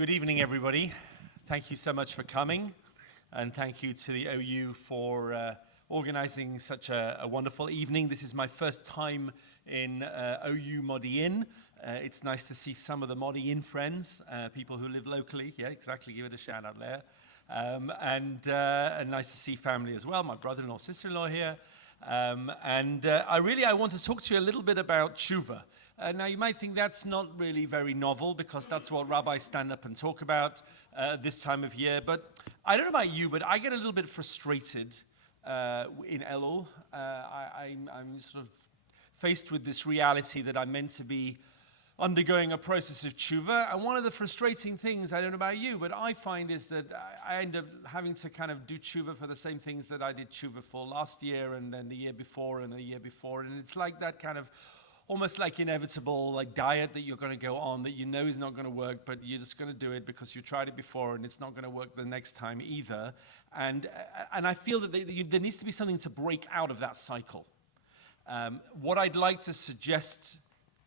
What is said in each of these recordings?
Good evening, everybody. Thank you so much for coming, and thank you to the OU for organizing such a wonderful evening. This is my first time in OU Modi'in. It's nice to see some of the Modi'in friends, people who live locally. Yeah, exactly. Give it a shout out there. And nice to see family as well. My brother-in-law, sister-in-law here. I want to talk to you a little bit about Teshuva. Now, you might think that's not really very novel because that's what rabbis stand up and talk about this time of year. But I don't know about you, but I get a little bit frustrated in Elul. I'm sort of faced with this reality that I'm meant to be undergoing a process of Teshuva. And one of the frustrating things, I don't know about you, but I find is that I end up having to kind of do Teshuva for the same things that I did Teshuva for last year and then the year before and the year before. And it's like that kind of almost like inevitable like diet that you're going to go on that you know is not going to work, but you're just going to do it because you tried it before and it's not going to work the next time either. And I feel that there needs to be something to break out of that cycle. What I'd like to suggest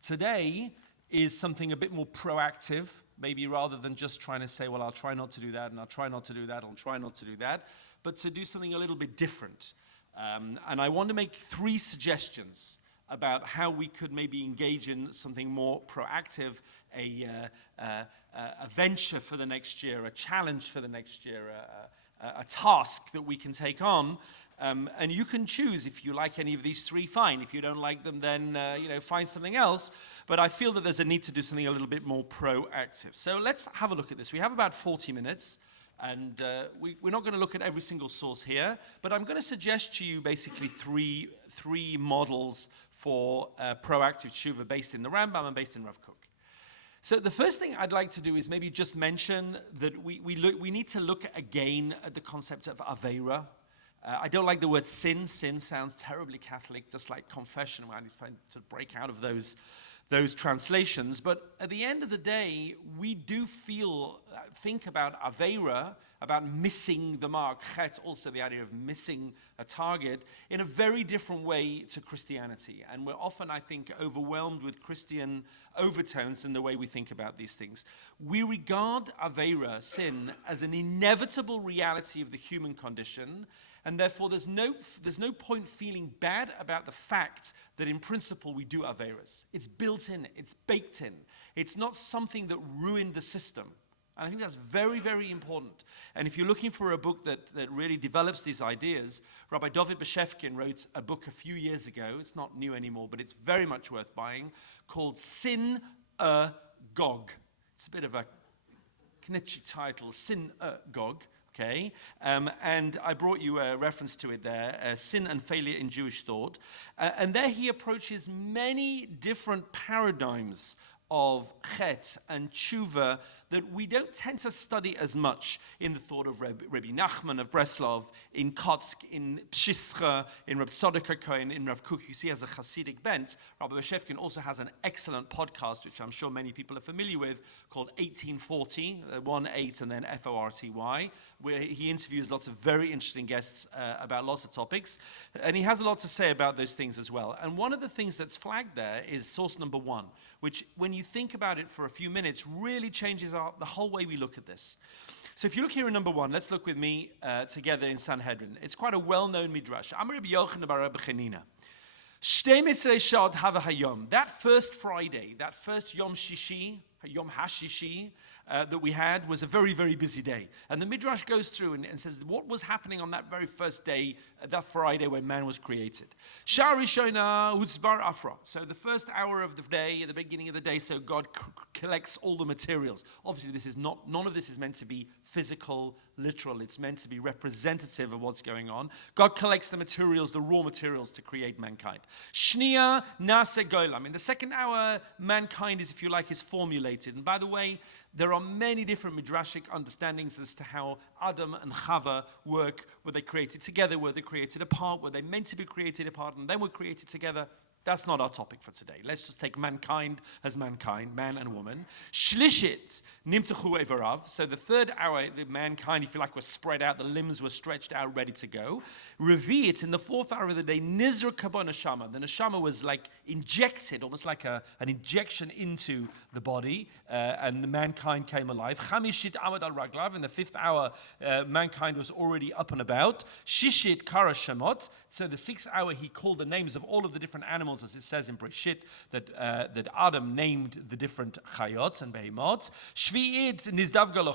today is something a bit more proactive, maybe rather than just trying to say, well, I'll try not to do that, and I'll try not to do that, I'll try not to do that, but to do something a little bit different. And I want to make 3 suggestions about how we could maybe engage in something more proactive, a venture for the next year, a challenge for the next year, a task that we can take on. And you can choose if you like any of these 3, fine. If you don't like them, then find something else. But I feel that there's a need to do something a little bit more proactive. So let's have a look at this. We have about 40 minutes. And we're not going to look at every single source here, but I'm going to suggest to you basically three models for proactive Teshuva based in the Rambam and based in Rabbi Kook. So the first thing I'd like to do is maybe just mention that we need to look again at the concept of Aveira. I don't like the word sin. Sin sounds terribly Catholic, just like confession. I need to break out of those translations. But at the end of the day, we do think about Aveira, about missing the mark, Chet, also the idea of missing a target, in a very different way to Christianity. And we're often, I think, overwhelmed with Christian overtones in the way we think about these things. We regard Aveira, sin, as an inevitable reality of the human condition, and therefore there's no point feeling bad about the fact that in principle we do Aveiras. It's built in, it's baked in. It's not something that ruined the system. And I think that's very, very important. And if you're looking for a book that really develops these ideas, Rabbi David Beshefkin wrote a book a few years ago. It's not new anymore, but it's very much worth buying, called Sin Gog. It's a bit of a knitchy title, Sin Gog. Okay, and I brought you a reference to it there, Sin and Failure in Jewish Thought. And there he approaches many different paradigms of Chet and Teshuva that we don't tend to study as much in the thought of Rabbi Nachman of Breslov, in Kotsk, in Pshischa, in Rabbi Tzadok Cohen, in Rabbi Kook. You see, has a Hasidic bent. Rabbi Beshefkin also has an excellent podcast, which I'm sure many people are familiar with, called 1840, 1-8 and then FORTY, where he interviews lots of very interesting guests about lots of topics. And he has a lot to say about those things as well. And one of the things that's flagged there is source number 1, which, when you think about it for a few minutes, really changes the whole way we look at this. So if you look here in number 1, let's look with me together in Sanhedrin. It's quite a well-known midrash. Amar Rabbi Yochanan bar Rabbi Chanina. 12 Shad Hava Hayom. That first Friday, that first Yom Shishi, Yom HaShishi, that we had was a very, very busy day. And the Midrash goes through and says what was happening on that very first day, that Friday when man was created. Sha'ar Rishona Utzbar Afra. So the first hour of the day, at the beginning of the day, so God collects all the materials. Obviously, none of this is meant to be physical, literal. It's meant to be representative of what's going on. God collects the materials, the raw materials, to create mankind. Shnia Nase Golam. In the second hour, mankind is, if you like, is formulated. And by the way, there are many different midrashic understandings as to how Adam and Chava work. Were they created together? Were they created apart? Were they meant to be created apart and then were created together? That's not our topic for today. Let's just take mankind as mankind, man and woman. Shlishit nimtchu evarav. So the third hour, the mankind, if you like, was spread out. The limbs were stretched out, ready to go. Revi'it, in the fourth hour of the day, nizr kabo neshama. The neshama was like injected, almost like an injection into the body, and the mankind came alive. Chamishit amad al raglav. In the fifth hour, mankind was already up and about. Shishit kara shemot. So the sixth hour, he called the names of all of the different animals, as it says in Breshit, that Adam named the different chayot and behemot. Shvi'it nizdavga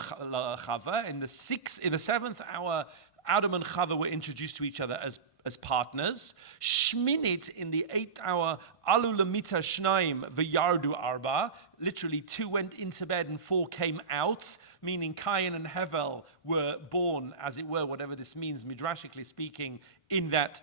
chava. In the seventh hour, Adam and Chava were introduced to each other as partners. Shminit, in the eighth hour, alu lamita shnaim v'yardu arba. Literally, 2 went into bed and 4 came out, meaning Cain and Hevel were born, as it were, whatever this means, midrashically speaking, in that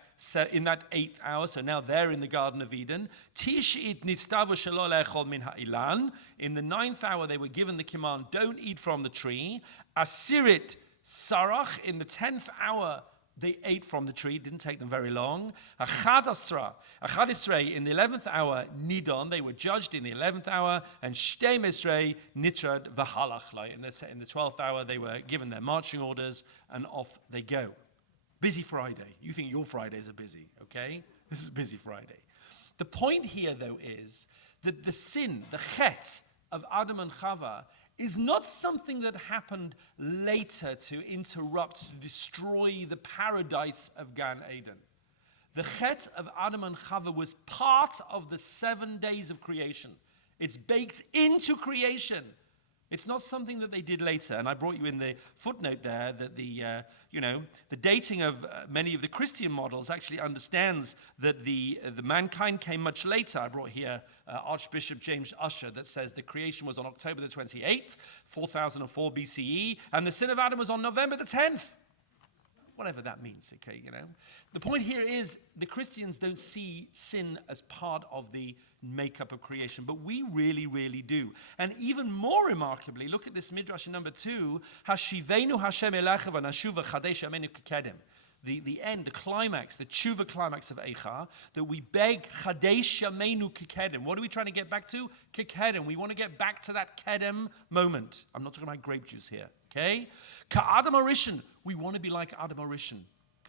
eighth hour. So now they're in the Garden of Eden. Tish'it nitztavu shelo le'echol min ha'ilan. In the ninth hour, they were given the command, don't eat from the tree. Asirit sarach. In the 10th hour, they ate from the tree. It didn't take them very long. Achad Esrei, in the 11th hour, Nidon, they were judged in the 11th hour. And Shteim Esrei, Nitrad V'halach. In the 12th hour, they were given their marching orders, and off they go. Busy Friday. You think your Fridays are busy, okay? This is busy Friday. The point here, though, is that the sin, the chet of Adam and Chava, is not something that happened later to interrupt, to destroy the paradise of Gan Eden. The chet of Adam and Chava was part of the 7 days of creation. It's baked into creation. It's not something that they did later. And I brought you in the footnote there that the dating of many of the Christian models actually understands that the mankind came much later. I brought here Archbishop James Ussher that says the creation was on October the 28th, 4004 BCE, and the sin of Adam was on November the 10th. Whatever that means, okay, The point here is the Christians don't see sin as part of the makeup of creation, but we really, really do. And even more remarkably, look at this Midrash in number 2, Hashivenu Hashem elecha v'nashuva chadesh amenu kekedem. The end, the climax, the Teshuva climax of Eicha, that we beg chadesh amenu kekedem. What are we trying to get back to? Kekedem. We want to get back to that kedem moment. I'm not talking about grape juice here. Okay? Ka'adam Arishan. We want to be like Adam Arishan.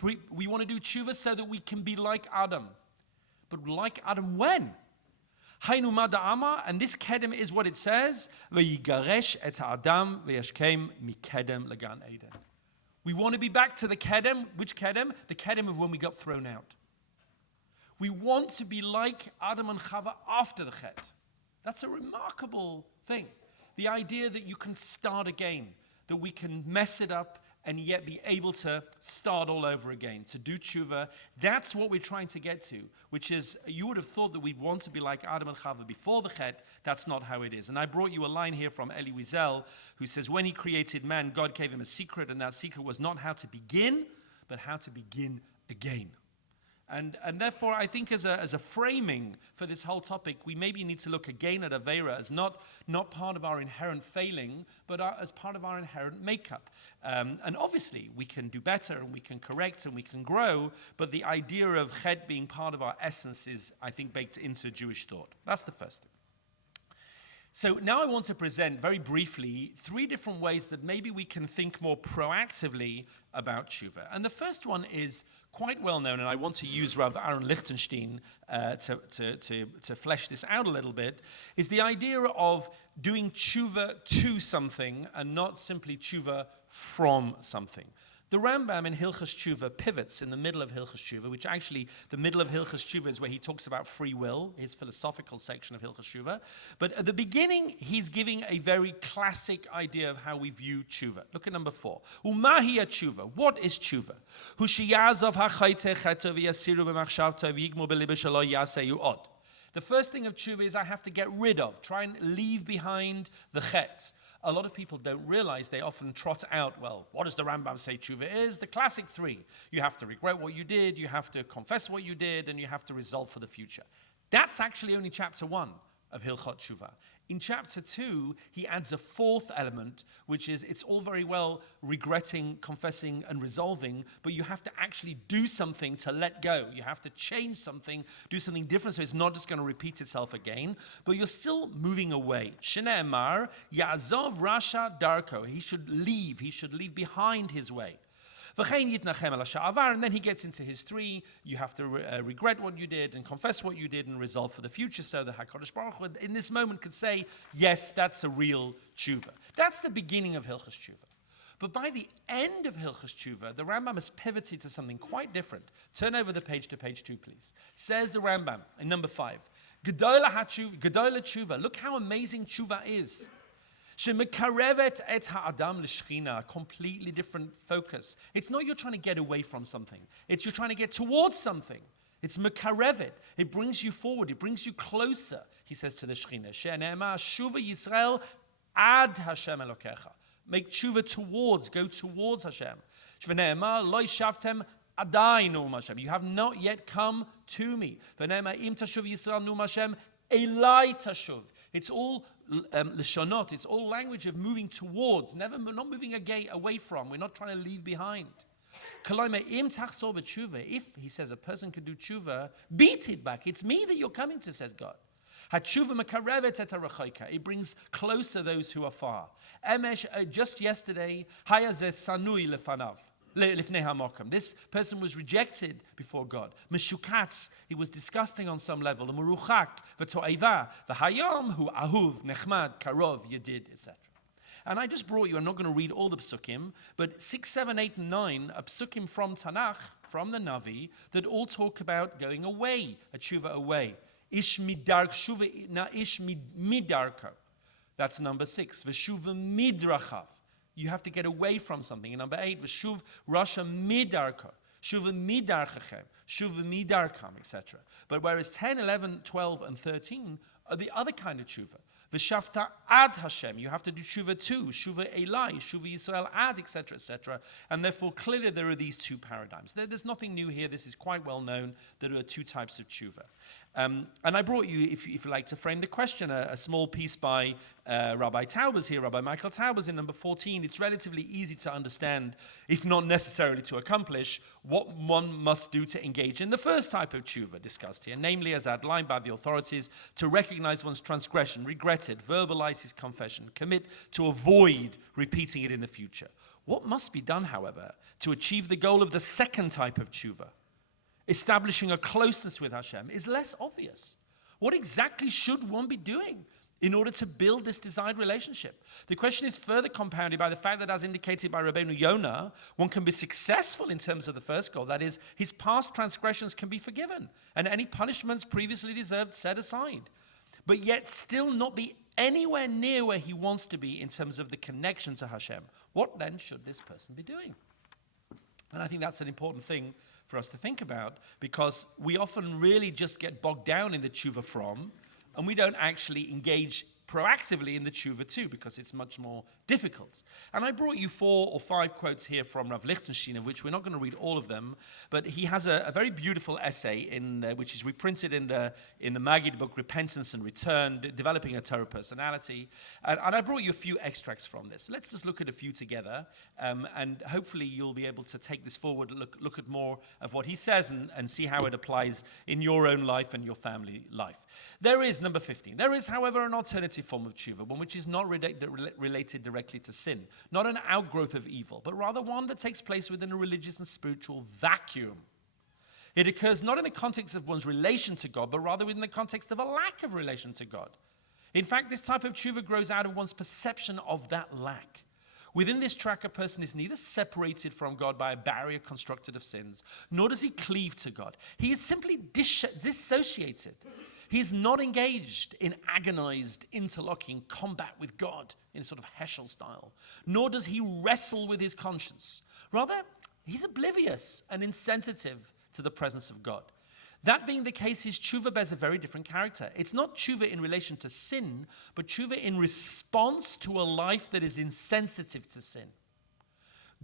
We want to do tshuva so that we can be like Adam. But like Adam when? Hainu mada'ama, and this kedem is what it says, V'yigaresh et Adam v'yashkem mikedem legan Eden. We want to be back to the kedem. Which kedem? The kedem of when we got thrown out. We want to be like Adam and Chava after the chet. That's a remarkable thing. The idea that you can start again, that we can mess it up and yet be able to start all over again, to do tshuva. That's what we're trying to get to, which is, you would have thought that we'd want to be like Adam and Chava before the chet. That's not how it is. And I brought you a line here from Elie Wiesel, who says, when he created man, God gave him a secret, and that secret was not how to begin, but how to begin again. And therefore, I think as a framing for this whole topic, we maybe need to look again at Aveira as not part of our inherent failing, but as part of our inherent makeup. And obviously, we can do better, and we can correct, and we can grow, but the idea of chet being part of our essence is, I think, baked into Jewish thought. That's the first thing. So now I want to present very briefly 3 different ways that maybe we can think more proactively about tshuva. And the first one is quite well known, and I want to use Rav Aaron Lichtenstein to flesh this out a little bit, is the idea of doing tshuva to something and not simply tshuva from something. The Rambam in Hilchos Tshuva pivots in the middle of Hilchos Tshuva, which actually, the middle of Hilchos Tshuva is where he talks about free will, his philosophical section of Hilchos Tshuva. But at the beginning, he's giving a very classic idea of how we view tshuva. Look at number 4. Umahia tshuva. What is tshuva? The first thing of tshuva is I have to get rid of, try and leave behind the chet. A lot of people don't realize, they often trot out, well, what does the Rambam say tshuva is? The classic 3. You have to regret what you did, you have to confess what you did, and you have to resolve for the future. That's actually only chapter 1. of Hilchot Tshuva. In chapter 2, he adds a fourth element, which is it's all very well regretting, confessing, and resolving, but you have to actually do something to let go. You have to change something, do something different, so it's not just going to repeat itself again, but you're still moving away. Shne'emar, Ya'azov Rasha Darko. He should leave behind his way. And then he gets into his 3. You have to regret what you did and confess what you did and resolve for the future, so that HaKadosh Baruch Hu in this moment could say, yes, that's a real tshuva. That's the beginning of Hilchos Tshuva. But by the end of Hilchos Tshuva, the Rambam has pivoted to something quite different. Turn over the page to page 2, please. Says the Rambam in number 5, Gedola tshuva. Look how amazing tshuva is. Shemekarevet et ha'adam l'shchina, completely different focus. It's not you're trying to get away from something. It's you're trying to get towards something. It's mekarevet. It brings you forward. It brings you closer, he says to the Shechina. She'ne'ema shuva Yisrael ad Hashem Elokecha. Make tshuva towards, go towards Hashem. She'ne'ema lo yishavtem adai nu'um Hashem. You have not yet come to me. She'ne'ema im tashuv Yisrael nu'um Hashem elai tashuv. It's all leshonot, it's all language of moving towards, not moving away from. We're not trying to leave behind. If, he says, a person can do tshuva, beat it back. It's me that you're coming to, says God. It brings closer those who are far. Just yesterday, sanui lefanav. This person was rejected before God. Meshukatz, he was disgusting on some level. Muruchak, v'to'eva, v'hayom hu ahuv, nechmad, karov, yedid, etc. And I just brought you, I'm not going to read all the psukim, but 6, 7, 8, and 9 are psukim from Tanakh, from the Navi, that all talk about going away, a tshuva away. Ish midark, shuva na ish midarko. That's number 6. V'shuva midrachav. You have to get away from something. And number 8, v'shuv rasha midarko, shuva midarchachem, shuva midarkam, etc. But whereas 10, 11, 12, and 13 are the other kind of tshuva. V'shavta ad Hashem. You have to do tshuva too. Shuva Elai, shuva Yisrael ad, etc., etc. And therefore, clearly there are these 2 paradigms. There's nothing new here. This is quite well known. There are 2 types of tshuva. And I brought you, if you like to frame the question, a small piece by Rabbi Taubers here, Rabbi Michael Taubers in number 14. It's relatively easy to understand, if not necessarily to accomplish, what one must do to engage in the first type of tshuva discussed here, namely, as outlined by the authorities, to recognize one's transgression, regret it, verbalize his confession, commit to avoid repeating it in the future. What must be done, however, to achieve the goal of the second type of tshuva, establishing a closeness with Hashem, is less obvious. What exactly should one be doing in order to build this desired relationship? The question is further compounded by the fact that, as indicated by Rabbeinu Yonah, one can be successful in terms of the first goal, that is, his past transgressions can be forgiven, and any punishments previously deserved set aside, but yet still not be anywhere near where he wants to be in terms of the connection to Hashem. What then should this person be doing? And I think that's an important thing for us to think about, because we often really just get bogged down in the tshuva from, and we don't actually engage proactively in the tshuva too, because it's much more difficult. And I brought you 4 or 5 quotes here from Rav Lichtenstein, of which we're not going to read all of them, but he has a very beautiful essay which is reprinted in the Maggid book, Repentance and Return, Developing a Torah Personality. And I brought you a few extracts from this. Let's just look at a few together, and hopefully you'll be able to take this forward, look at more of what he says and see how it applies in your own life and your family life. There is, number 15, there is, however, an alternative form of tshuva, one which is not related directly to sin, not an outgrowth of evil, but rather one that takes place within a religious and spiritual vacuum. It occurs not in the context of one's relation to God, but rather within the context of a lack of relation to God. In fact, this type of tshuva grows out of one's perception of that lack. Within this track, a person is neither separated from God by a barrier constructed of sins, nor does he cleave to God. He is simply dissociated. He is not engaged in agonized, interlocking combat with God in sort of Heschel style, nor does he wrestle with his conscience. Rather, he's oblivious and insensitive to the presence of God. That being the case, his tshuva bears a very different character. It's not tshuva in relation to sin, but tshuva in response to a life that is insensitive to sin.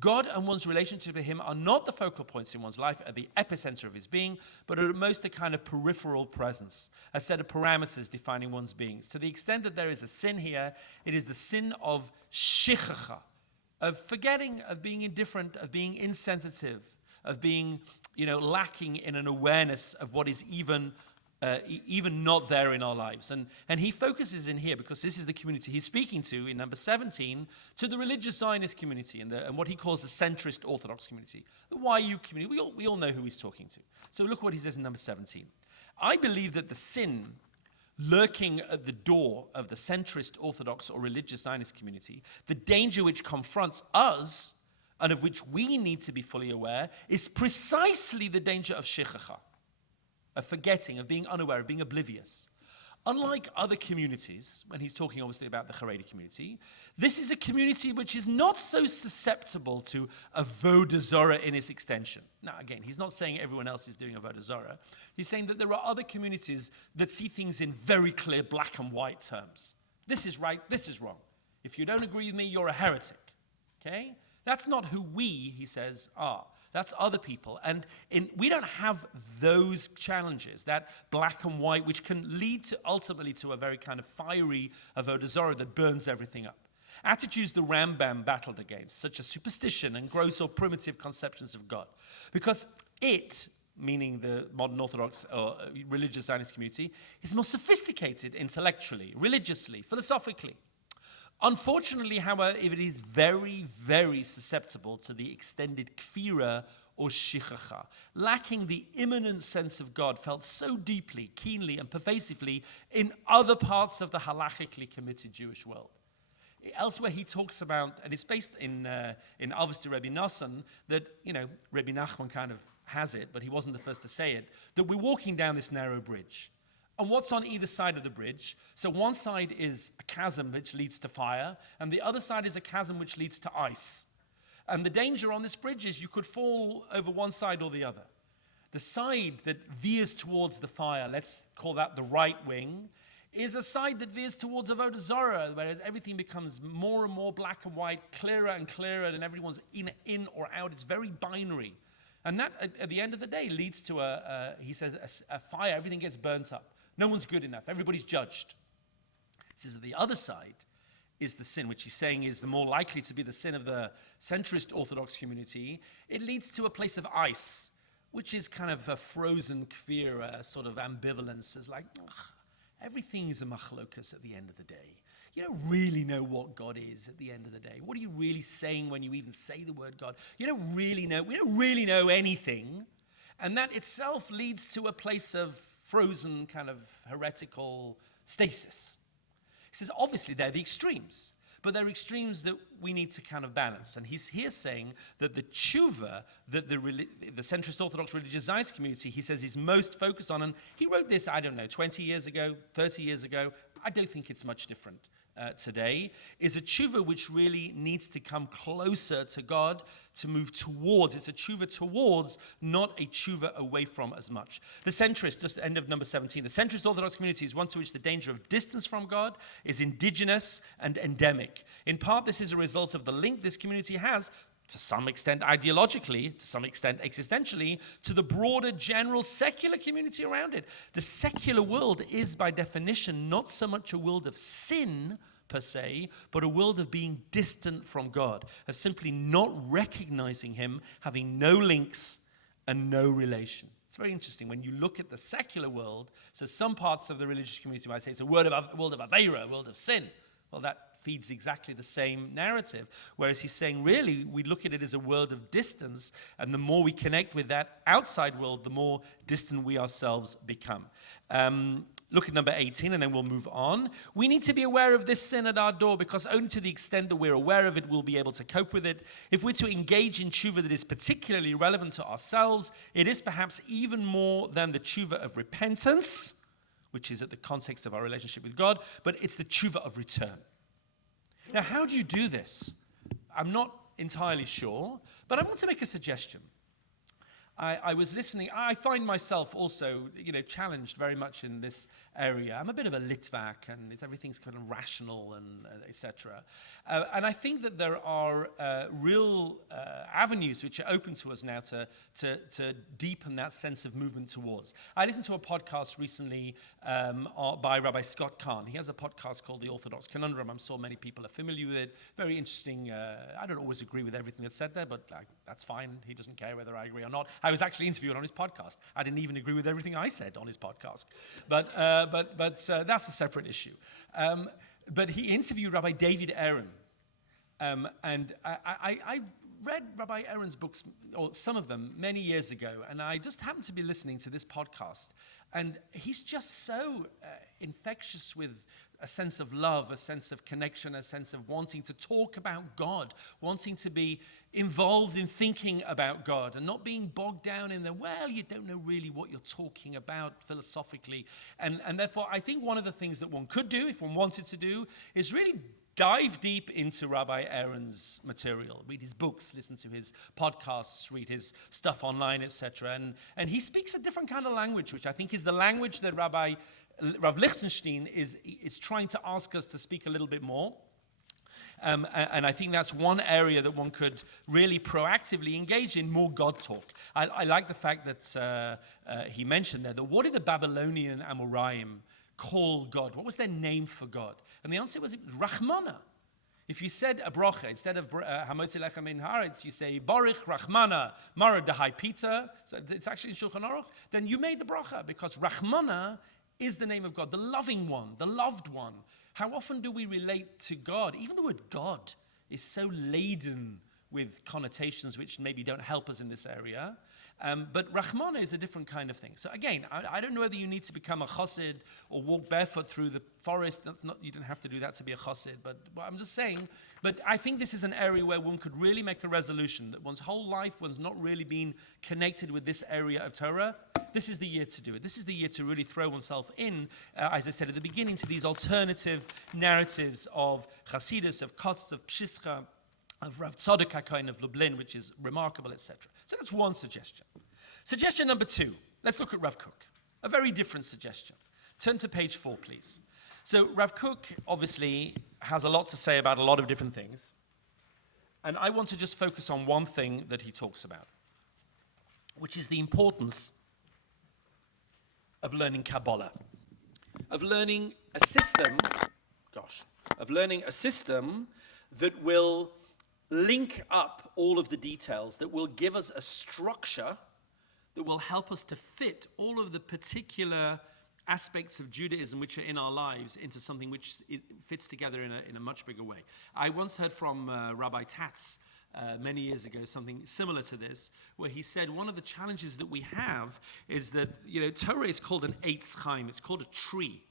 God and one's relationship with him are not the focal points in one's life, at the epicenter of his being, but are at most a kind of peripheral presence, a set of parameters defining one's beings. To the extent that there is a sin here, it is the sin of shichacha, of forgetting, of being indifferent, of being insensitive, of being, lacking in an awareness of what is even not there in our lives. And he focuses in here, because this is the community he's speaking to in number 17, to the religious Zionist community and what he calls the centrist Orthodox community, the YU community. We all know who he's talking to. So look what he says in number 17. I believe that the sin lurking at the door of the centrist Orthodox or religious Zionist community, the danger which confronts us and of which we need to be fully aware, is precisely the danger of shichacha, of forgetting, of being unaware, of being oblivious. Unlike other communities, when he's talking obviously about the Haredi community, this is a community which is not so susceptible to avodah zarah in its extension. Now again, he's not saying everyone else is doing avodah zarah. He's saying that there are other communities that see things in very clear black and white terms. This is right, this is wrong. If you don't agree with me, you're a heretic. Okay? That's not who we, he says, are. That's other people. And we don't have those challenges, that black and white, which can lead to ultimately to a very kind of fiery avodah zarah that burns everything up. Attitudes the Rambam battled against, such as superstition and gross or primitive conceptions of God. Because it, meaning the modern Orthodox or religious Zionist community, is more sophisticated intellectually, religiously, philosophically. Unfortunately, however, it is very, very susceptible to the extended kfira or shichacha, lacking the immanent sense of God felt so deeply, keenly, and pervasively in other parts of the halachically committed Jewish world. Elsewhere, he talks about, and it's based in Avos to Rabbi Nassan, that, Rabbi Nachman kind of has it, but he wasn't the first to say it, that we're walking down this narrow bridge. And what's on either side of the bridge? So one side is a chasm which leads to fire, and the other side is a chasm which leads to ice. And the danger on this bridge is you could fall over one side or the other. The side that veers towards the fire, let's call that the right wing, is a side that veers towards avodah zarah, whereas everything becomes more and more black and white, clearer and clearer, and everyone's in or out. It's very binary. And that, at the end of the day, leads to a fire. Everything gets burnt up. No one's good enough. Everybody's judged. He says that the other side is the sin, which he's saying is the more likely to be the sin of the centrist Orthodox community. It leads to a place of ice, which is kind of a frozen kfir, a sort of ambivalence. It's like, everything is a machlokas at the end of the day. You don't really know what God is at the end of the day. What are you really saying when you even say the word God? You don't really know. We don't really know anything. And that itself leads to a place of frozen kind of heretical stasis. He says, obviously, they're the extremes, but they're extremes that we need to kind of balance. And he's here saying that the Teshuva, that the centrist Orthodox religious Zionist community, he says, is most focused on, and he wrote this, 20 years ago, 30 years ago. I don't think it's much different today, is a Teshuva which really needs to come closer to God, to move towards. It's a Teshuva towards, not a Teshuva away from as much. The centrist, just end of number 17, the centrist Orthodox community is one to which the danger of distance from God is indigenous and endemic. In part, this is a result of the link this community has, to some extent ideologically, to some extent existentially, to the broader general secular community around it. The secular world is by definition not so much a world of sin per se, but a world of being distant from God, of simply not recognizing him, having no links and no relation. It's very interesting when you look at the secular world. So some parts of the religious community might say it's a world of aveira, a world of sin. Well, that feeds exactly the same narrative. Whereas he's saying, really, we look at it as a world of distance, and the more we connect with that outside world, the more distant we ourselves become. Look at number 18, and then we'll move on. We need to be aware of this sin at our door, because only to the extent that we're aware of it, we'll be able to cope with it. If we're to engage in tshuva that is particularly relevant to ourselves, it is perhaps even more than the tshuva of repentance, which is at the context of our relationship with God, but it's the tshuva of return. Now, how do you do this? I'm not entirely sure, but I want to make a suggestion. I was listening. I find myself also, challenged very much in this area. I'm a bit of a Litvak, and everything's kind of rational and etc. And I think that there are real avenues which are open to us now to deepen that sense of movement towards. I listened to a podcast recently by Rabbi Scott Kahn. He has a podcast called The Orthodox Conundrum. I'm sure many people are familiar with it. Very interesting. I don't always agree with everything that's said there, but that's fine. He doesn't care whether I agree or not. I was actually interviewed on his podcast. I didn't even agree with everything I said on his podcast. But that's a separate issue. But he interviewed Rabbi David Aaron. And I read Rabbi Aaron's books, or some of them, many years ago, and I just happened to be listening to this podcast. And he's just so infectious with a sense of love, a sense of connection, a sense of wanting to talk about God, wanting to be involved in thinking about God and not being bogged down in you don't know really what you're talking about philosophically. And therefore, I think one of the things that one could do, if one wanted to do, is really dive deep into Rabbi Aaron's material, read his books, listen to his podcasts, read his stuff online, etc. And he speaks a different kind of language, which I think is the language that Rav Lichtenstein is trying to ask us to speak a little bit more. And I think that's one area that one could really proactively engage in, more God talk. I like the fact that he mentioned there that what did the Babylonian Amoraim call God? What was their name for God? And the answer was Rachmana. If you said a bracha, instead of Hamotzi Lechem Min Haaretz, you say Baruch Rachmana Mara Dahai Pita, so it's actually in Shulchan Aruch, then you made the bracha, because Rachmana is the name of God, the loving one, the loved one. How often do we relate to God? Even the word God is so laden with connotations which maybe don't help us in this area. But Rahmana is a different kind of thing. So again, I don't know whether you need to become a chassid or walk barefoot through the forest. You don't have to do that to be a chassid. But I'm just saying, but I think this is an area where one could really make a resolution that one's whole life one's not really been connected with this area of Torah. This is the year to do it. This is the year to really throw oneself in, as I said at the beginning, to these alternative narratives of Chassidus, of Kotz, of Pshischa, of Rav Tzadok HaKohen of Lublin, which is remarkable, etc. So that's one suggestion. Suggestion number 2, let's look at Rav Kook. A very different suggestion. Turn to page 4, please. So Rav Kook obviously has a lot to say about a lot of different things. And I want to just focus on one thing that he talks about, which is the importance of learning Kabbalah, of learning a system that will link up all of the details, that will give us a structure that will help us to fit all of the particular aspects of Judaism which are in our lives into something which fits together in a much bigger way. I once heard from Rabbi Tatz many years ago something similar to this, where he said one of the challenges that we have is that, Torah is called an Eitz Chaim, it's called a tree.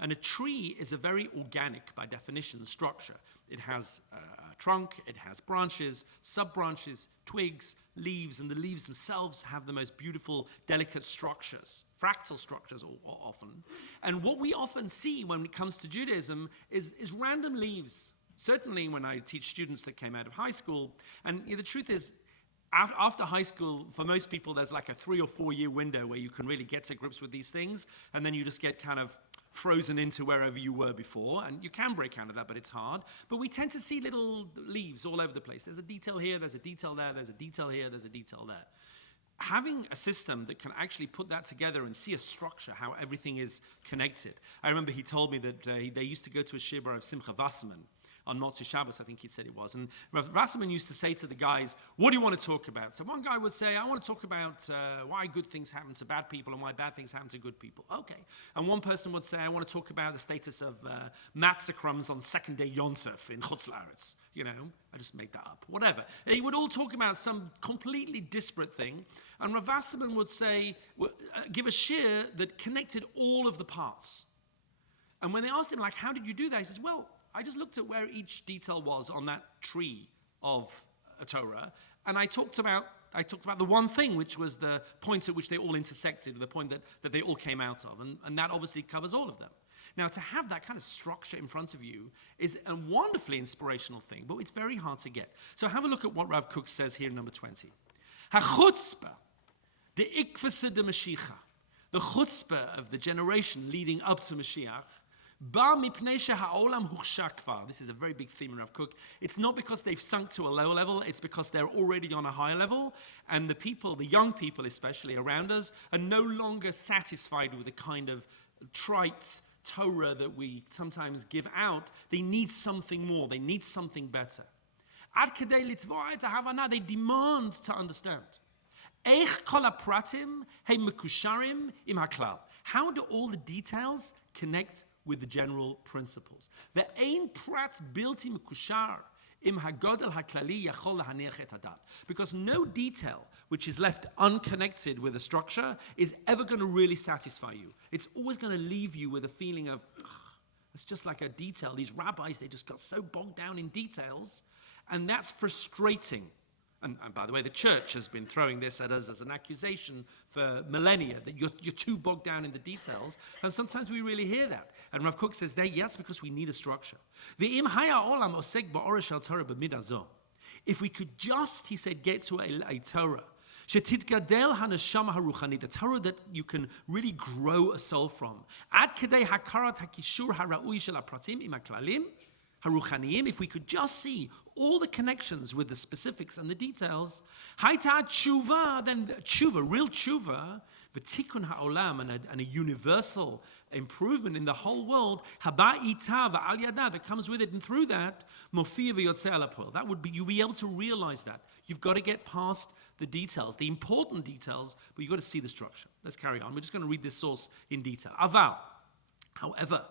And a tree is a very organic, by definition, structure. It has a trunk, it has branches, sub-branches, twigs, leaves, and the leaves themselves have the most beautiful, delicate structures, fractal structures often. And what we often see when it comes to Judaism is random leaves. Certainly when I teach students that came out of high school, and the truth is, after high school, for most people, there's like a 3 or 4 year window where you can really get to grips with these things, and then you just get kind of frozen into wherever you were before, and you can break out of that, but it's hard. But we tend to see little leaves all over the place. There's a detail here, there's a detail there, there's a detail here, there's a detail there. Having a system that can actually put that together and see a structure, how everything is connected. I remember he told me that they used to go to a shibur of Simcha Wasserman, on Motzei Shabbos, I think he said it was. And Rav Wasserman used to say to the guys, what do you want to talk about? So one guy would say, I want to talk about why good things happen to bad people and why bad things happen to good people. Okay. And one person would say, I want to talk about the status of matzah crumbs on second day Yontef in Chutz La'aretz. I just made that up. Whatever. They would all talk about some completely disparate thing. And Rav Wasserman would say, give a shir that connected all of the parts. And when they asked him, how did you do that? He says, well, I just looked at where each detail was on that tree of a Torah, and I talked about the one thing, which was the point at which they all intersected, the point that they all came out of, and that obviously covers all of them. Now, to have that kind of structure in front of you is a wonderfully inspirational thing, but it's very hard to get. So have a look at what Rav Kook says here in number 20. HaChutzpah The ikvasa de Mashiach, the chutzpah of the generation leading up to Mashiach, ba mipnei she'ha'olam huchsha kvar. This is a very big theme in Rav Kook. It's not because they've sunk to a low level, it's because they're already on a high level, and the people, the young people especially around us, are no longer satisfied with the kind of trite Torah that we sometimes give out. They need something more, they need something better. Ad kedei litvor et havana, they demand to understand. Eich kol hapratim he mekusharim im haklal. How do all the details connect with the general principles? Ve'ein prat bilti mekushar im hagodel haklali yachol lahaniach et hadat. Because no detail which is left unconnected with a structure is ever going to really satisfy you. It's always going to leave you with a feeling of, it's just like a detail. These rabbis, they just got so bogged down in details, and that's frustrating. And by the way, the church has been throwing this at us as an accusation for millennia, that you're too bogged down in the details. And sometimes we really hear that. And Rav Kook says, yes, because we need a structure. If we could just, he said, get to a Torah, the Torah that you can really grow a soul from. If we could just see all the connections with the specifics and the details, Chua, then Teshuva, real Teshuva, the tikkun ha'olam, and a universal improvement in the whole world, that comes with it, and through that, that would be, you'll be able to realize that. You've got to get past the details, the important details, but you've got to see the structure. Let's carry on. We're just going to read this source in detail. Aval, however,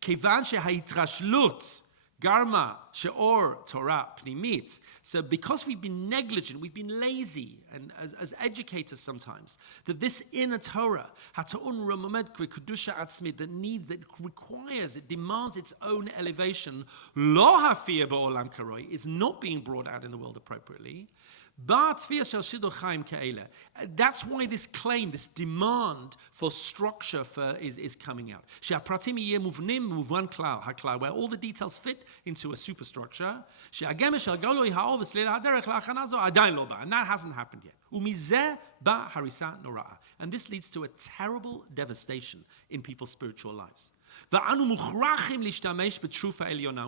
kevan shehayitrashlut Garma she'or Torah pnimit. So because we've been negligent, we've been lazy, and as educators sometimes, that this inner Torah, that requires, it demands its own elevation, lo hafiyah ba'olam karoi, is not being brought out in the world appropriately. That's why this claim, this demand for structure is coming out. Where all the details fit into a superstructure. And that hasn't happened yet. And this leads to a terrible devastation in people's spiritual lives.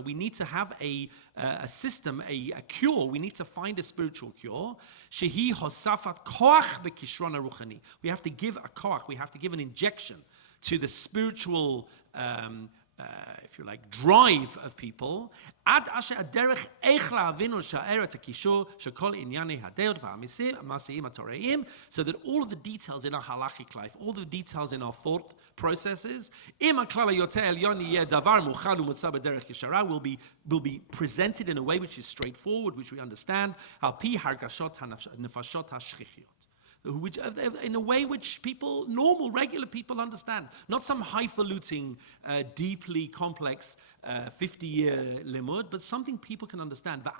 We need to have a system, a cure. We need to find a spiritual cure. We have to give a koach, we have to give an injection to the spiritual, if you like, drive of people, so that all of the details in our halachic life, all the details in our thought processes, will be presented in a way which is straightforward, which we understand, which, in a way which people, normal, regular people understand. Not some highfalutin, deeply complex 50-year limud, but something people can understand. That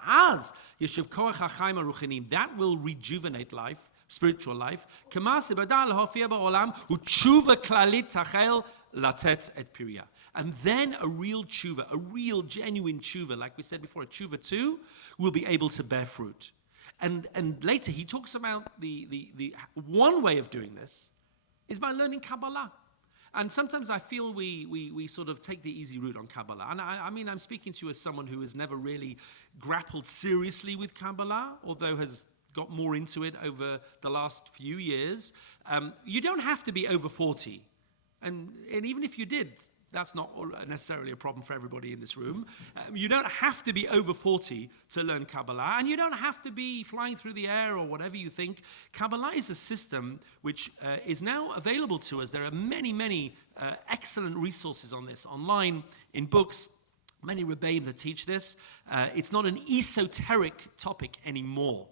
will rejuvenate life, spiritual life. And then a real tshuva, a real genuine tshuva, like we said before, a tshuva too, will be able to bear fruit. And later he talks about the one way of doing this is by learning Kabbalah. And sometimes I feel we sort of take the easy route on Kabbalah. And I mean, I'm speaking to you as someone who has never really grappled seriously with Kabbalah, although has got more into it over the last few years. You don't have to be over 40. And even if you did, that's not necessarily a problem for everybody in this room. You don't have to be over 40 to learn Kabbalah, and you don't have to be flying through the air or whatever you think. Kabbalah is a system which is now available to us. There are many, many excellent resources on this, online, in books, many rebbeim that teach this. It's not an esoteric topic anymore.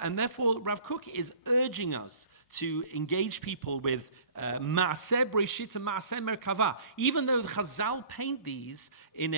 And therefore, Rav Kook is urging us to engage people with Maaseh Breshit and Maaseh Merkava. Even though the Chazal paint these in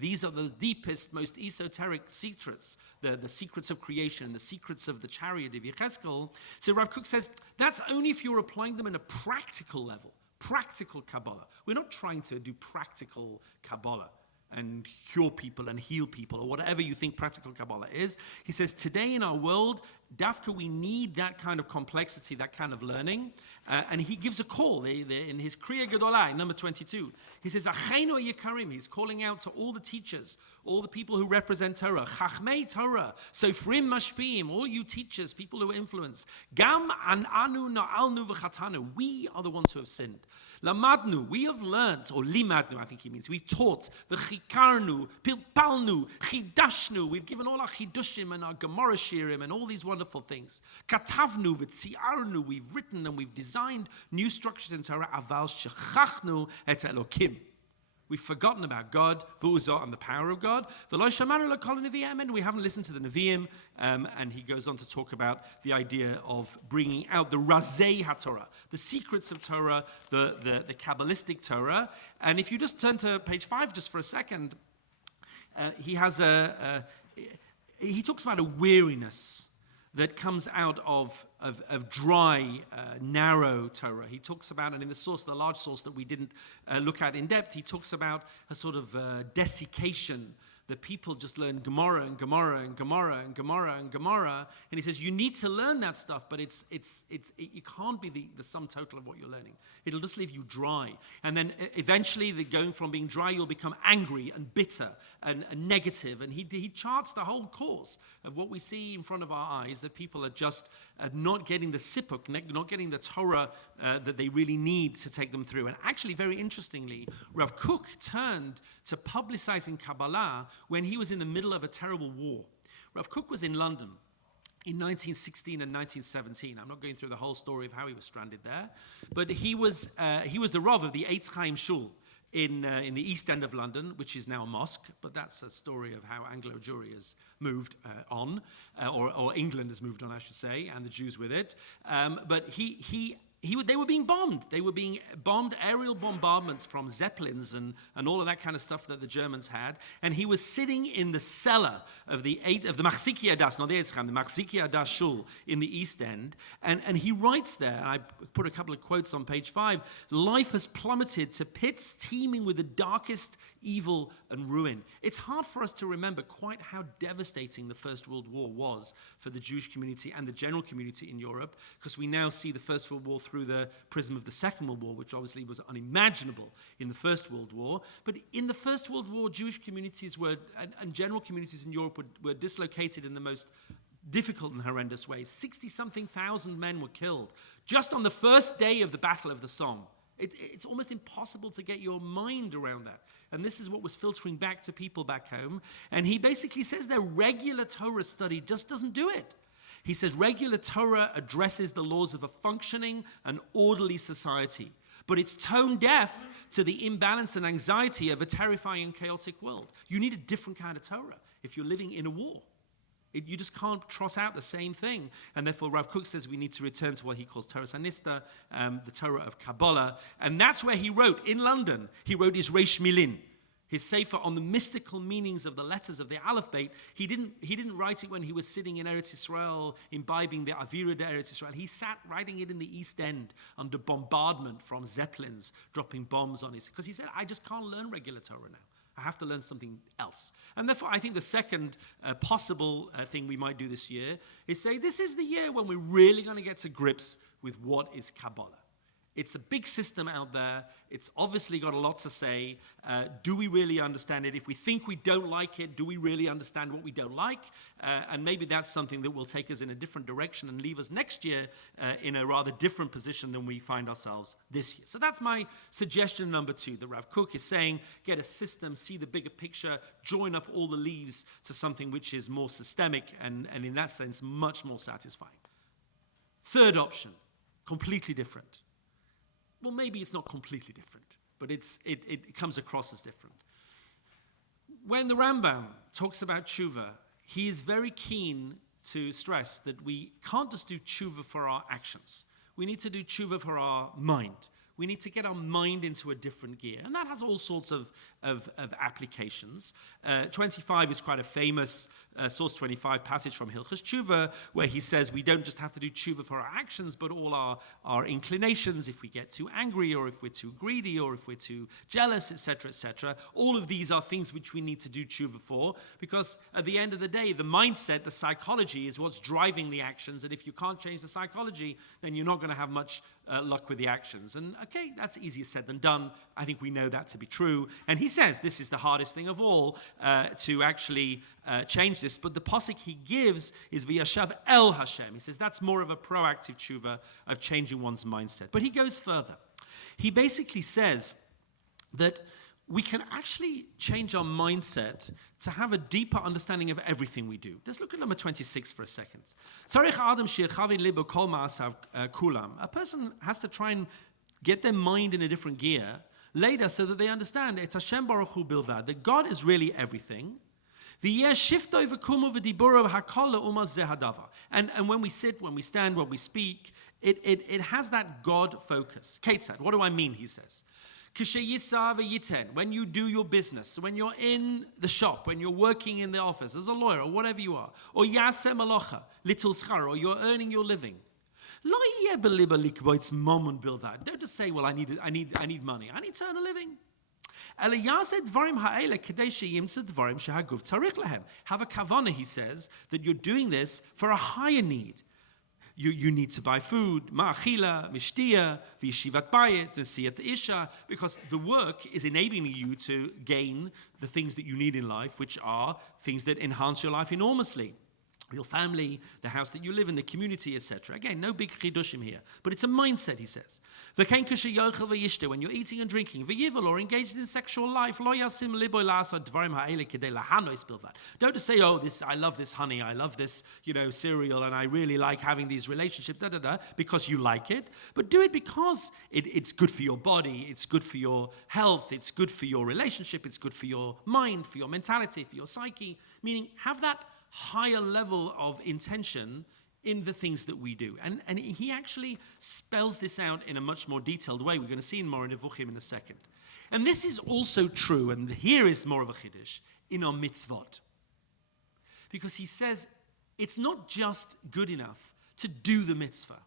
these are the deepest, most esoteric secrets, the secrets of creation, the secrets of the chariot of Yechezkel. So Rav Kook says that's only if you're applying them in a practical level, practical Kabbalah. We're not trying to do practical Kabbalah. and cure people and heal people, or whatever you think practical Kabbalah is. He says, today in our world, Dafka, we need that kind of complexity, that kind of learning. And he gives a call in his Kriya Gedolah, number 22. He says, Acheinu Yekarim, he's calling out to all the teachers, all the people who represent Torah, Chachmei Torah, Sofrim Mashpiim, all you teachers, people who influence. Gam an anu na'alnu v'chatanu, we are the ones who have sinned. Lamadnu, we have learned, or limadnu, I think he means, we've taught, v'chikarnu, pilpalnu, chidashnu, we've given all our chidushim and our Gemara shirim and all these wonderful things. Katavnu, v'tziarnu, we've written and we've designed new structures in Torah, aval shechachnu et Elokim. We've forgotten about God, v'uzah, and the power of God. V'lo shamanu l'kol nevi'im, and we haven't listened to the Nevi'im. And he goes on to talk about the idea of bringing out the razei HaTorah, the secrets of Torah, the Kabbalistic Torah. And if you just turn to page 5 just for a second, he has he talks about a weariness that comes out of dry, narrow Torah. He talks about, and in the source, the large source that we didn't look at in depth, he talks about a sort of desiccation, that people just learn Gemara and Gemara and Gemara and Gemara and Gemara. And he says, you need to learn that stuff, but it can't be the sum total of what you're learning. It'll just leave you dry. And then eventually, going from being dry, you'll become angry and bitter and negative. And he charts the whole course of what we see in front of our eyes, that people are just not getting the sipuk, not getting the Torah that they really need to take them through. And actually, very interestingly, Rav Kook turned to publicizing Kabbalah when he was in the middle of a terrible war. Rav Kook was in London in 1916 and 1917. I'm not going through the whole story of how he was stranded there, but he was the Rav of the Eitz Chaim Shul in the East End of London, which is now a mosque, but that's a story of how Anglo-Jewry has moved on, or England has moved on, I should say, and the Jews with it. But they were being bombed. They were being bombed, aerial bombardments from Zeppelins and all of that kind of stuff that the Germans had. And he was sitting in the cellar of the Machziki Adas, not the Eitz Chaim, the Machziki Adas Shul in the East End. And he writes there, and I put a couple of quotes on page 5, life has plummeted to pits teeming with the darkest evil and ruin. It's hard for us to remember quite how devastating the First World War was for the Jewish community and the general community in Europe, because we now see the First World War through the prism of the Second World War, which obviously was unimaginable in the First World War. But in the First World War, Jewish communities and general communities in Europe were dislocated in the most difficult and horrendous ways. 60-something thousand men were killed just on the first day of the Battle of the Somme. It's almost impossible to get your mind around that. And this is what was filtering back to people back home. And he basically says their regular Torah study just doesn't do it. He says regular Torah addresses the laws of a functioning and orderly society, but it's tone deaf to the imbalance and anxiety of a terrifying and chaotic world. You need a different kind of Torah if you're living in a war. You just can't trot out the same thing. And therefore, Rav Kook says we need to return to what he calls Torah Sanista, the Torah of Kabbalah. And that's where he wrote, in London, he wrote his Reish Milin, his sefer on the mystical meanings of the letters of the Aleph Beit. He didn't write it when he was sitting in Eretz Yisrael, imbibing the Avira de Eretz Yisrael. He sat writing it in the East End under bombardment from Zeppelins, dropping bombs on his, because he said, I just can't learn regular Torah now. I have to learn something else. And therefore, I think the second possible thing we might do this year is say, this is the year when we're really going to get to grips with what is Kabbalah. It's a big system out there. It's obviously got a lot to say. Do we really understand it? If we think we don't like it, do we really understand what we don't like? And maybe that's something that will take us in a different direction and leave us next year in a rather different position than we find ourselves this year. So that's my suggestion number 2. That Rav Kook is saying, get a system, see the bigger picture, join up all the leaves to something which is more systemic and in that sense, much more satisfying. Third option, completely different. Well, maybe it's not completely different, but it comes across as different. When the Rambam talks about Teshuva, he is very keen to stress that we can't just do Teshuva for our actions. We need to do Teshuva for our mind. We need to get our mind into a different gear. And that has all sorts of applications. 25 is quite a famous Source 25 passage from Hilchos Teshuva, where he says we don't just have to do teshuva for our actions, but all our inclinations, if we get too angry, or if we're too greedy, or if we're too jealous, etc., etc. All of these are things which we need to do teshuva for, because at the end of the day, the mindset, the psychology is what's driving the actions, and if you can't change the psychology, then you're not going to have much luck with the actions. And okay, that's easier said than done. I think we know that to be true. And he says this is the hardest thing of all, to actually change this. But the pasuk he gives is v'yashav el Hashem. He says that's more of a proactive tshuva of changing one's mindset. But he goes further. He basically says that we can actually change our mindset to have a deeper understanding of everything we do. Let's look at number 26 for a second. A person has to try and get their mind in a different gear later so that they understand it's Hashem Baruch Hu bilvad, that God is really everything. And when we sit, when we stand, when we speak, it has that God focus. Ketzad, what do I mean, he says. When you do your business, when you're in the shop, when you're working in the office as a lawyer or whatever you are, or yaseh malacha, little schar, or you're earning your living, don't just say, well, I need money. I need to earn a living. Have a kavanah, he says, that you're doing this for a higher need. You need to buy food, ma'achila, mishtia, v'yeshivat bayit, v'siyat isha, because the work is enabling you to gain the things that you need in life, which are things that enhance your life enormously. Your family, the house that you live in, the community, etc. Again, no big chidushim here, but it's a mindset, he says. When you're eating and drinking, or engaged in sexual life, don't just say, oh, I love this honey, I love this, cereal, and I really like having these relationships, because you like it, but do it because it's good for your body, it's good for your health, it's good for your relationship, it's good for your mind, for your mentality, for your psyche, meaning have that higher level of intention in the things that we do. And he actually spells this out in a much more detailed way. We're going to see more in Nevuchim in a second. And this is also true, and here is more of a chiddush, in our mitzvot. Because he says it's not just good enough to do the mitzvah.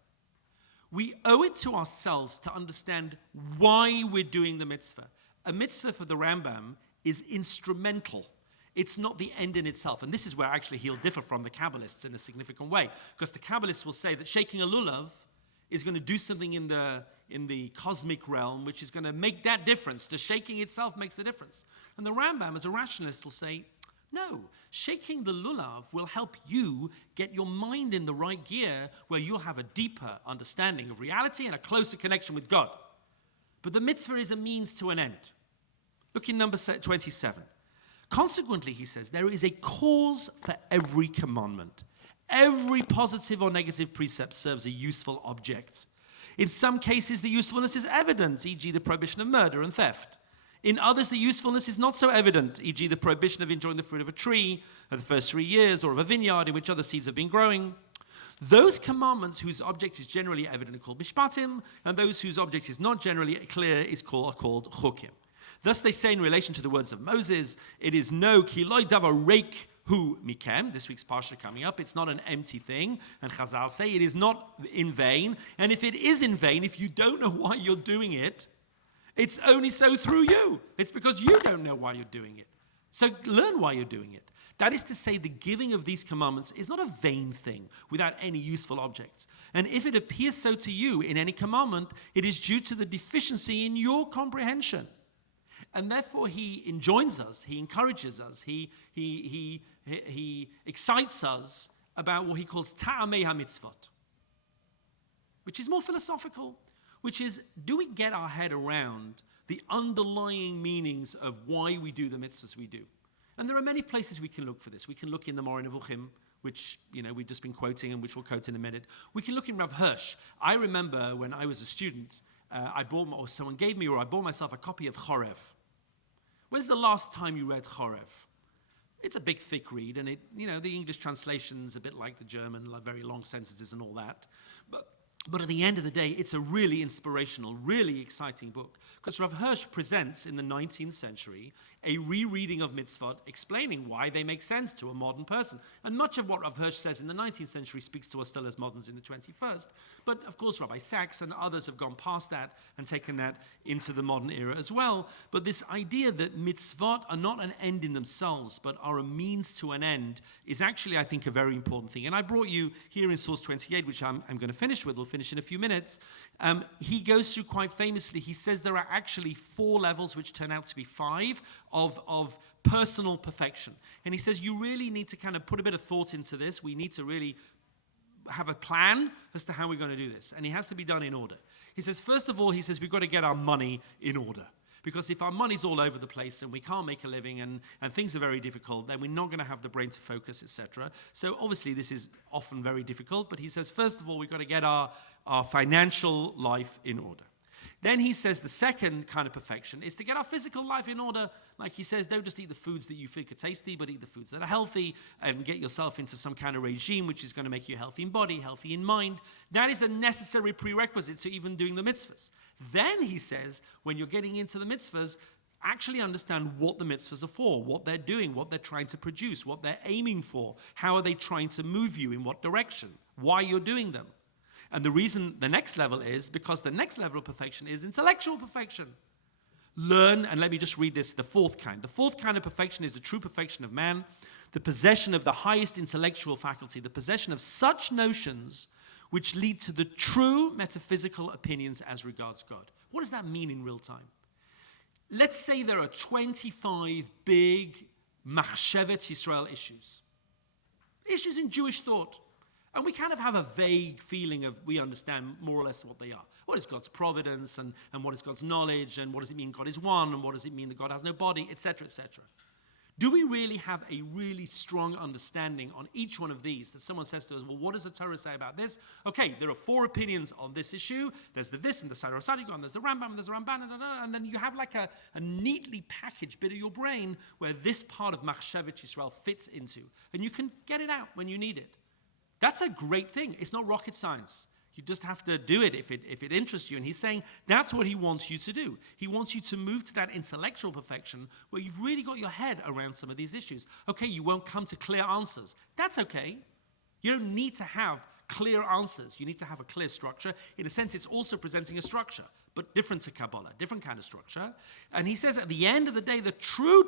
We owe it to ourselves to understand why we're doing the mitzvah. A mitzvah for the Rambam is instrumental. It's not the end in itself. And this is where actually he'll differ from the Kabbalists in a significant way. Because the Kabbalists will say that shaking a lulav is going to do something in the cosmic realm, which is going to make that difference. The shaking itself makes the difference. And the Rambam, as a rationalist, will say, no, shaking the lulav will help you get your mind in the right gear where you'll have a deeper understanding of reality and a closer connection with God. But the mitzvah is a means to an end. Look in number 27. Consequently, he says, there is a cause for every commandment. Every positive or negative precept serves a useful object. In some cases, the usefulness is evident, e.g. the prohibition of murder and theft. In others, the usefulness is not so evident, e.g. the prohibition of enjoying the fruit of a tree at the first 3 years, or of a vineyard in which other seeds have been growing. Those commandments whose object is generally evident are called mishpatim, and those whose object is not generally clear are called chukim. Thus they say in relation to the words of Moses, it is no ki loy davar reik hu mikem. This week's parsha coming up. It's not an empty thing. And Chazal say it is not in vain. And if it is in vain, if you don't know why you're doing it, it's only so through you. It's because you don't know why you're doing it. So learn why you're doing it. That is to say, the giving of these commandments is not a vain thing without any useful objects. And if it appears so to you in any commandment, it is due to the deficiency in your comprehension. And therefore, he enjoins us, he encourages us, he excites us about what he calls ta'amei ha-mitzvot, which is more philosophical, which is, do we get our head around the underlying meanings of why we do the mitzvahs we do? And there are many places we can look for this. We can look in the Moreh Nevuchim, which we've just been quoting and which we'll quote in a minute. We can look in Rav Hirsch. I remember when I was a student, I bought myself a copy of Chorev. When's the last time you read Chorev? It's a big, thick read, and the English translation's a bit like the German, like very long sentences and all that. But at the end of the day, it's a really inspirational, really exciting book. Because Rav Hirsch presents in the 19th century a rereading of mitzvot, explaining why they make sense to a modern person. And much of what Rav Hirsch says in the 19th century speaks to us still as moderns in the 21st. But of course, Rabbi Sachs and others have gone past that and taken that into the modern era as well. But this idea that mitzvot are not an end in themselves, but are a means to an end, is actually, I think, a very important thing. And I brought you here in source 28, which I'm going to finish with. We'll finish in a few minutes. He goes through quite famously, he says there are actually 4 levels, which turn out to be 5, of personal perfection. And he says you really need to kind of put a bit of thought into this. We need to really have a plan as to how we're going to do this. And it has to be done in order. He says, first of all, he says we've got to get our money in order. Because if our money's all over the place and we can't make a living and things are very difficult, then we're not going to have the brain to focus, etc. So obviously this is often very difficult. But he says, first of all, we've got to get our financial life in order. Then he says the second kind of perfection is to get our physical life in order. Like he says, don't just eat the foods that you think are tasty, but eat the foods that are healthy and get yourself into some kind of regime which is going to make you healthy in body, healthy in mind. That is a necessary prerequisite to even doing the mitzvahs. Then he says, when you're getting into the mitzvahs, actually understand what the mitzvahs are for, what they're doing, what they're trying to produce, what they're aiming for, how are they trying to move you, in what direction, why you're doing them. And the reason the next level is because the next level of perfection is intellectual perfection. Learn, and let me just read this, the fourth kind. The fourth kind of perfection is the true perfection of man, the possession of the highest intellectual faculty, the possession of such notions which lead to the true metaphysical opinions as regards God. What does that mean in real time? Let's say there are 25 big Machshevet Yisrael issues in Jewish thought. And we kind of have a vague feeling of we understand more or less what they are. What is God's providence and what is God's knowledge and what does it mean God is one and what does it mean that God has no body, etc., etc. Do we really have a really strong understanding on each one of these that someone says to us, well, what does the Torah say about this? Okay, there are 4 opinions on this issue. There's the this and the Sarah Sadiq, and there's the Rambam, and there's the Ramban, and then you have like a neatly packaged bit of your brain where this part of Machshevet Yisrael fits into. And you can get it out when you need it. That's a great thing. It's not rocket science. You just have to do it if it interests you. And he's saying that's what he wants you to do. He wants you to move to that intellectual perfection where you've really got your head around some of these issues. Okay, you won't come to clear answers. That's okay. You don't need to have clear answers. You need to have a clear structure. In a sense, it's also presenting a structure, but different to Kabbalah, different kind of structure. And he says at the end of the day, the true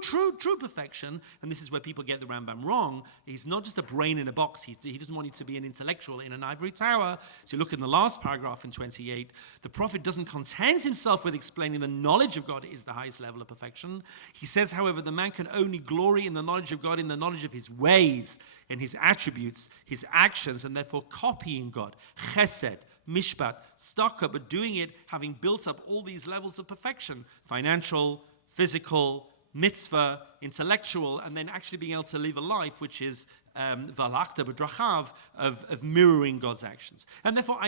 perfection, and this is where people get the Rambam wrong, he's not just a brain in a box. He doesn't want you to be an intellectual in an ivory tower. So you look in the last paragraph in 28, the prophet doesn't content himself with explaining the knowledge of God is the highest level of perfection. He says, however, the man can only glory in the knowledge of God, in the knowledge of his ways, in his attributes, his actions, and therefore copying God. Chesed, Mishpat, tzedakah, but doing it having built up all these levels of perfection, financial, physical, mitzvah, intellectual, and then actually being able to live a life which is valachta b'drachav, of mirroring God's actions. And therefore,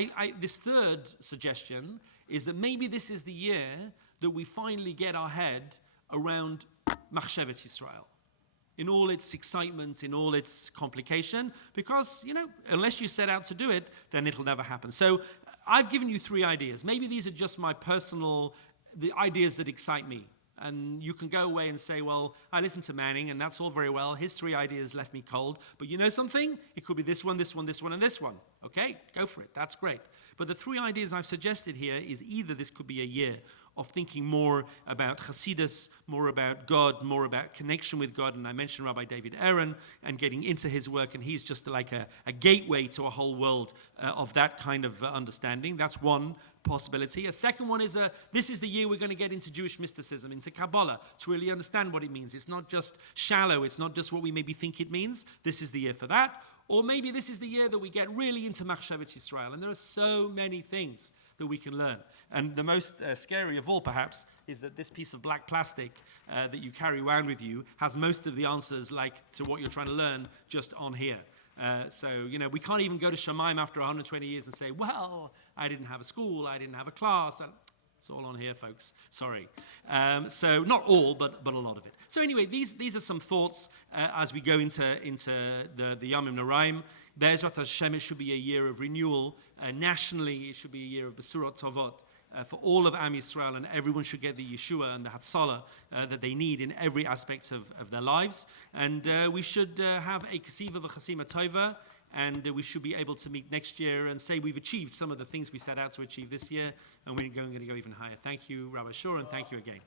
this third suggestion is that maybe this is the year that we finally get our head around Machshevet Yisrael, in all its excitement, in all its complication, because, unless you set out to do it, then it'll never happen. So I've given you 3 ideas. Maybe these are just my personal, the ideas that excite me. And you can go away and say, well, I listened to Manning, and that's all very well. His 3 ideas left me cold. But you know something? It could be this one, this one, this one, and this one. Okay, go for it. That's great. But the 3 ideas I've suggested here is either this could be a year of thinking more about Hasidus, more about God, more about connection with God. And I mentioned Rabbi David Aaron and getting into his work, and he's just like a gateway to a whole world of that kind of understanding. That's one possibility. A second one is this is the year we're going to get into Jewish mysticism, into Kabbalah, to really understand what it means. It's not just shallow. It's not just what we maybe think it means. This is the year for that. Or maybe this is the year that we get really into Machshevet Yisrael. And there are so many things that we can learn. And the most scary of all, perhaps, is that this piece of black plastic that you carry around with you has most of the answers, like to what you're trying to learn, just on here. So, we can't even go to Shemaim after 120 years and say, well, I didn't have a school, I didn't have a class. It's all on here, folks. Sorry. So not all, but a lot of it. So anyway, these are some thoughts as we go into the Yamim Noraim. Be'ezrat Hashem, it should be a year of renewal. Nationally, it should be a year of Besurot Tovot. For all of Am Yisrael, and everyone should get the Yeshua and the Hatzalah that they need in every aspect of their lives. And we should have a Kesiva v'Chasima Tova, and we should be able to meet next year and say we've achieved some of the things we set out to achieve this year, and we're going to go even higher. Thank you, Rabbi Shor, and thank you again.